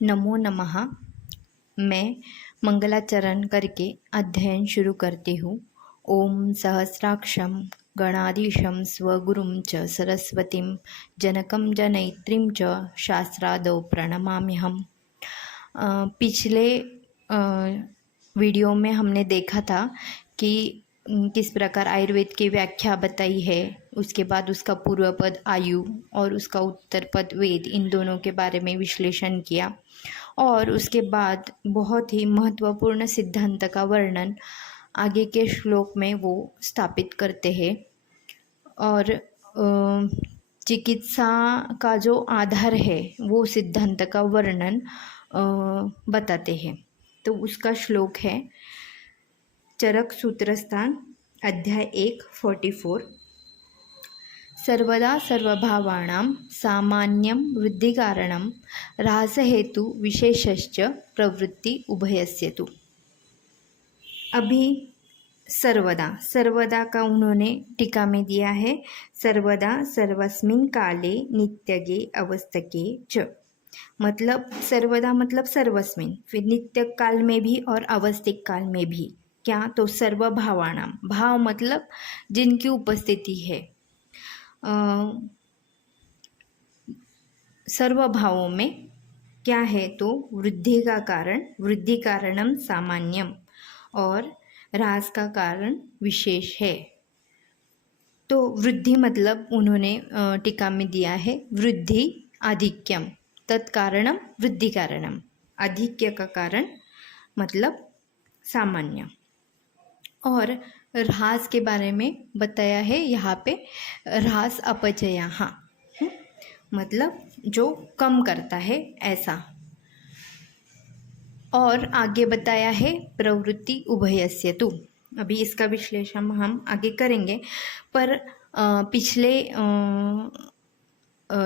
नमो नमः। मैं मंगलाचरण करके अध्ययन शुरू करती हूँ। ओम सहस्राक्षं गणाधीशं स्वगुरुं च सरस्वतीं जनकं जनयित्रीं च शास्त्रादौ प्रणमाम्यहम्। पिछले वीडियो में हमने देखा था कि किस प्रकार आयुर्वेद की व्याख्या बताई है, उसके बाद उसका पूर्व पद आयु और उसका उत्तर पद वेद, इन दोनों के बारे में विश्लेषण किया। और उसके बाद बहुत ही महत्वपूर्ण सिद्धांत का वर्णन आगे के श्लोक में वो स्थापित करते हैं। और चिकित्सा का जो आधार है वो सिद्धांत का वर्णन बताते हैं। तो उसका श्लोक है चरक सूत्रस्थान अध्याय 1:44। सर्वदा सर्वभावानां सामान्यं वृद्धिकारणं ह्रासहेतु विशेषश्च प्रवृत्ति उभयस्य तु। अभी सर्वदा का उन्होंने टीका में दिया है, सर्वदा सर्वस्मिन् काले नित्यगे अवस्थके च। मतलब सर्वदा मतलब सर्वस्मिन्, फिर नित्य काल में भी और अवस्थिक काल में भी। क्या? तो सर्वभावानाम, भाव मतलब जिनकी उपस्थिति है, सर्व भावों में क्या है तो वृद्धि का कारण, वृद्धि कारणम सामान्यम, और ह्रास का कारण विशेष है। तो वृद्धि मतलब उन्होंने टीका में दिया है वृद्धि आधिक्यम तत्कारणम वृद्धि कारणम। आधिक्य का कारण मतलब सामान्य। और ह्रास के बारे में बताया है यहाँ पे, ह्रास अपचया, हाँ, मतलब जो कम करता है ऐसा। और आगे बताया है प्रवृत्ति उभयस्य तु। अभी इसका विश्लेषण हम आगे करेंगे, पर पिछले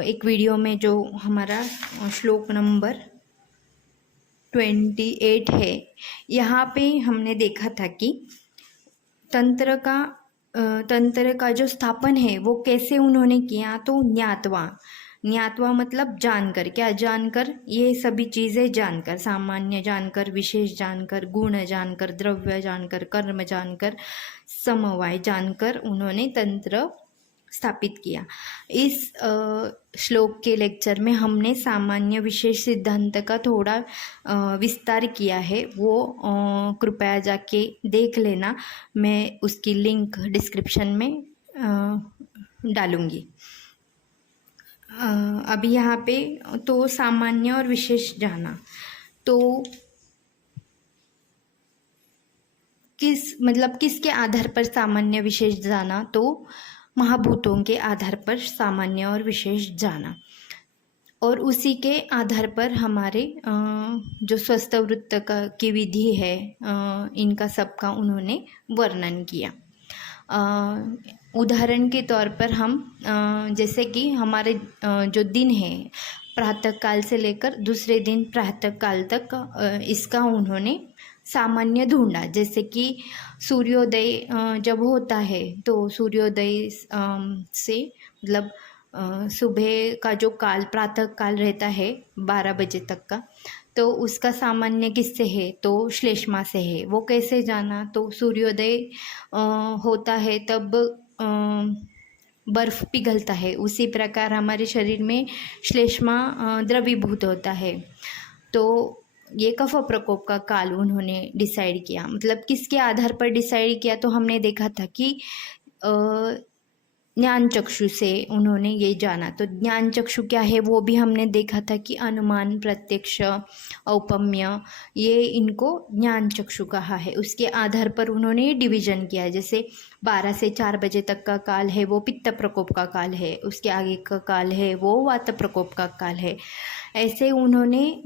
एक वीडियो में जो हमारा श्लोक नंबर 28 है, यहाँ पे हमने देखा था कि तंत्र का जो स्थापन है वो कैसे उन्होंने किया। तो ज्ञात्वा मतलब जानकर, क्या जानकर, ये सभी चीज़ें जानकर, सामान्य जानकर, विशेष जानकर, गुण जानकर, द्रव्य जानकर, कर्म जानकर, समवाय जानकर उन्होंने तंत्र स्थापित किया। इस श्लोक के लेक्चर में हमने सामान्य विशेष सिद्धांत का थोड़ा विस्तार किया है, वो कृपया जाके देख लेना। मैं उसकी लिंक डिस्क्रिप्शन में डालूँगी। अभी यहाँ पे तो सामान्य और विशेष जाना, तो किसके आधार पर सामान्य विशेष जाना, तो महाभूतों के आधार पर सामान्य और विशेष जाना। और उसी के आधार पर हमारे जो स्वस्थ वृत्त की विधि है, इनका सबका उन्होंने वर्णन किया। उदाहरण के तौर पर हम जैसे कि हमारे जो दिन है, प्रातः काल से लेकर दूसरे दिन प्रातः काल तक, इसका उन्होंने सामान्य ढूंढा। जैसे कि सूर्योदय जब होता है तो सूर्योदय से मतलब सुबह का जो काल, प्रातः काल रहता है 12 बजे तक का, तो उसका सामान्य किससे है तो श्लेष्मा से है। वो कैसे जाना, तो सूर्योदय होता है तब बर्फ पिघलता है, उसी प्रकार हमारे शरीर में श्लेष्मा द्रवीभूत होता है। तो ये कफ प्रकोप का काल उन्होंने डिसाइड किया। मतलब किसके आधार पर डिसाइड किया, तो हमने देखा था कि ज्ञान चक्षु से उन्होंने ये जाना। तो ज्ञान चक्षु क्या है वो भी हमने देखा था कि अनुमान, प्रत्यक्ष, औपम्य, ये इनको ज्ञान चक्षु कहा है। उसके आधार पर उन्होंने डिवीजन किया। जैसे 12 से 4 बजे तक का काल है वो पित्त प्रकोप का काल है, उसके आगे का काल है वो वात प्रकोप का काल है। ऐसे उन्होंने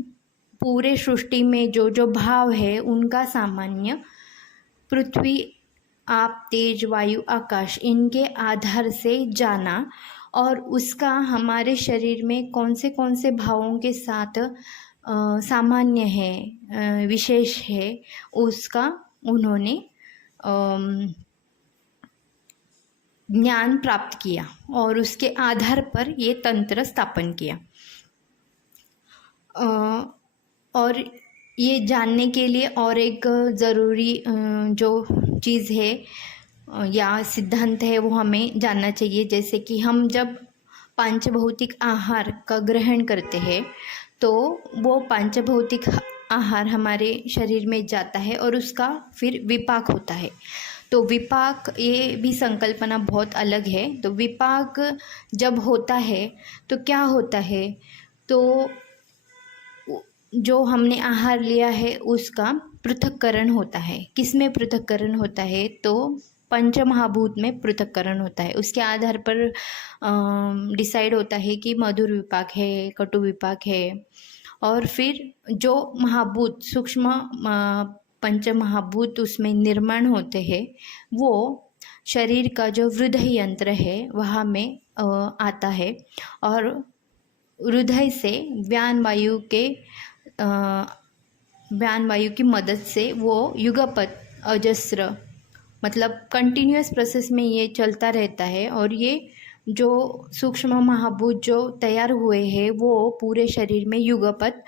पूरे सृष्टि में जो जो भाव है उनका सामान्य, पृथ्वी, आप, तेज, वायु, आकाश, इनके आधार से जाना। और उसका हमारे शरीर में कौन से भावों के साथ सामान्य है, विशेष है, उसका उन्होंने ज्ञान प्राप्त किया और उसके आधार पर ये तंत्र स्थापन किया। और ये जानने के लिए और एक ज़रूरी जो चीज़ है या सिद्धांत है वो हमें जानना चाहिए। जैसे कि हम जब पांचभौतिक आहार का ग्रहण करते हैं तो वो पांचभौतिक आहार हमारे शरीर में जाता है और उसका फिर विपाक होता है। तो विपाक, ये भी संकल्पना बहुत अलग है। तो विपाक जब होता है तो क्या होता है, तो जो हमने आहार लिया है उसका पृथक्करण होता है। किसमें पृथक्करण होता है, तो पंचमहाभूत में पृथक्करण होता है। उसके आधार पर डिसाइड होता है कि मधुर विपाक है, कटु विपाक है। और फिर जो महाभूत सूक्ष्म पंचमहाभूत उसमें निर्माण होते हैं, वो शरीर का जो हृदय यंत्र है वहाँ में आता है। और हृदय से व्यान वायु की मदद से वो युगपत अजस्र, मतलब कंटिन्यूअस प्रोसेस में ये चलता रहता है। और ये जो सूक्ष्म महाभूत जो तैयार हुए हैं वो पूरे शरीर में युगपत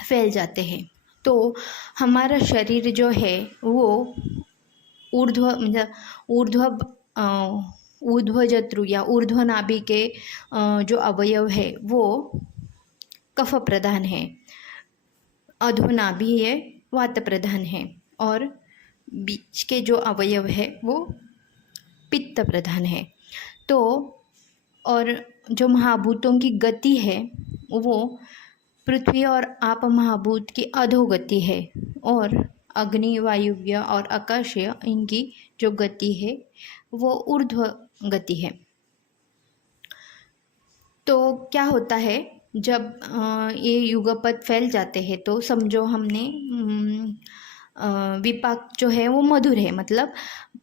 फैल जाते हैं। तो हमारा शरीर जो है वो ऊर्ध्वजत्रु या ऊर्ध्व नाभि के जो अवयव है वो कफ प्रधान है, अधोनाभि है वात प्रधान है, और बीच के जो अवयव है वो पित्त प्रधान है। तो और जो महाभूतों की गति है वो पृथ्वी और आप महाभूत की अधोगति है, और अग्नि, वायुव्य और आकाशीय इनकी जो गति है वो ऊर्ध्व गति है। तो क्या होता है, जब ये युगपत फैल जाते हैं तो समझो हमने विपाक जो है वो मधुर है, मतलब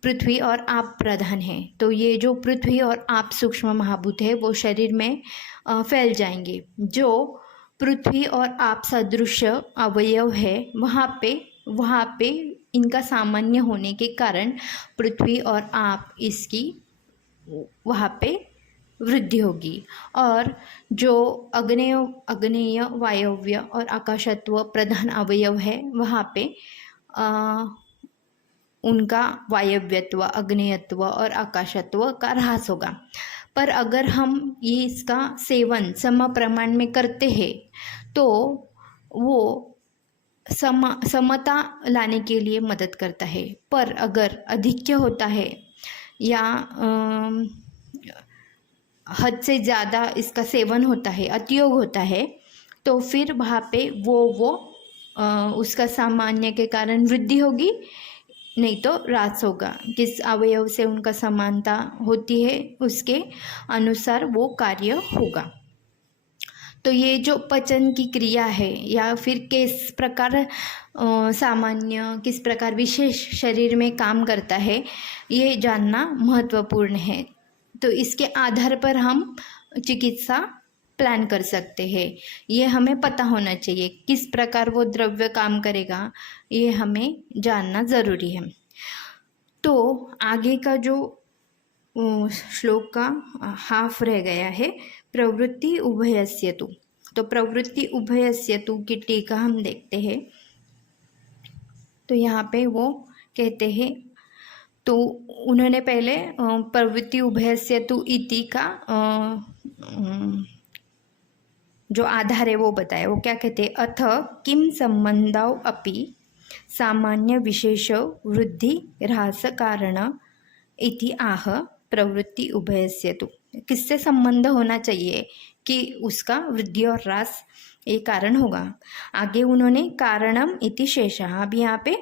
पृथ्वी और आप प्रधान है। तो ये जो पृथ्वी और आप सूक्ष्म महाभूत है वो शरीर में फैल जाएंगे। जो पृथ्वी और आप सदृश अवयव है वहाँ पे इनका सामान्य होने के कारण पृथ्वी और आप इसकी वहाँ पे वृद्धि होगी। और जो अग्नेय वायव्य और आकाशत्व प्रधान अवयव है वहाँ पे उनका वायव्यत्व, अग्नेयत्व और आकाशत्व का ह्रास होगा। पर अगर हम ये इसका सेवन सम प्रमाण में करते हैं तो वो समता लाने के लिए मदद करता है। पर अगर अधिक्य होता है या हद से ज़्यादा इसका सेवन होता है, अतियोग होता है, तो फिर वहाँ पे वो उसका सामान्य के कारण वृद्धि होगी, नहीं तो ह्रास होगा। जिस अवयव से उनका समानता होती है उसके अनुसार वो कार्य होगा। तो ये जो पचन की क्रिया है या फिर किस प्रकार सामान्य, किस प्रकार विशेष शरीर में काम करता है, ये जानना महत्वपूर्ण है। तो इसके आधार पर हम चिकित्सा प्लान कर सकते हैं। ये हमें पता होना चाहिए किस प्रकार वो द्रव्य काम करेगा, ये हमें जानना ज़रूरी है। तो आगे का जो श्लोक का हाफ रह गया है, प्रवृत्ति उभयस्य तु। तो प्रवृत्ति उभयस्य तु की टीका हम देखते हैं। तो यहाँ पे वो कहते हैं, तो उन्होंने पहले प्रवृत्ति उभयस्य तु इति का जो आधार है वो बताया। वो क्या कहते हैं, अथ किम संबंधौ अपि सामान्य विशेष वृद्धि ह्रास कारण इति आह प्रवृत्ति उभयस्य तु। किससे संबंध होना चाहिए कि उसका वृद्धि और ह्रास ये कारण होगा। आगे उन्होंने कारणम इति शेषः, अब यहाँ पे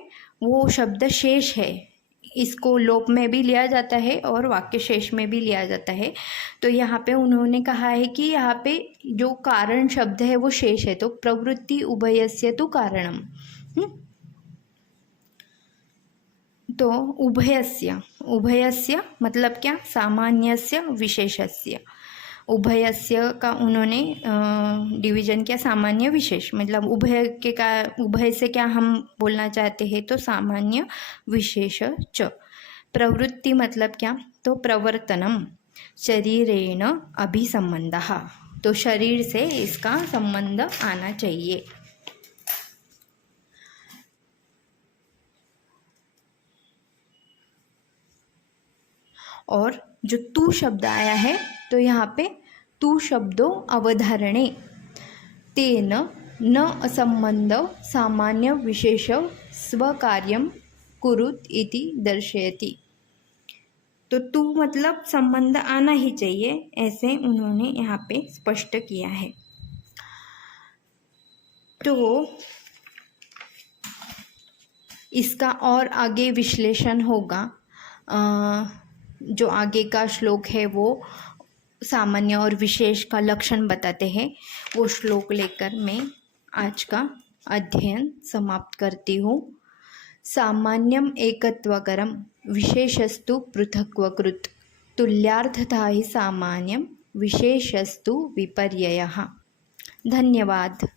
वो शब्द शेष है, इसको लोप में भी लिया जाता है और वाक्य शेष में भी लिया जाता है। तो यहाँ पे उन्होंने कहा है कि यहाँ पे जो कारण शब्द है वो शेष है, तो प्रवृत्ति उभयस्य तु कारणम। तो उभयस्य मतलब क्या, सामान्यस्य विशेषस्य। उभयस्य का उन्होंने डिवीजन किया, सामान्य विशेष, मतलब उभय से क्या हम बोलना चाहते हैं, तो सामान्य विशेष च। प्रवृत्ति मतलब क्या, तो प्रवर्तनम शरीरेण अभिसंबंधः, तो शरीर से इसका संबंध आना चाहिए। और जो तू शब्द आया है तो यहाँ पे तू शब्दों अवधारणे तेन न असंबंध सामान्य विशेष स्वकार्यं कुरुत इति दर्शयति। तो तू मतलब संबंध आना ही चाहिए, ऐसे उन्होंने यहाँ पे स्पष्ट किया है। तो इसका और आगे विश्लेषण होगा। जो आगे का श्लोक है वो सामान्य और विशेष का लक्षण बताते हैं। वो श्लोक लेकर मैं आज का अध्ययन समाप्त करती हूँ। सामान्यम एकत्वकरम विशेषस्तु पृथक्वकृत तुल्यार्थता ही सामान्यम विशेषस्तु विपर्ययः। धन्यवाद।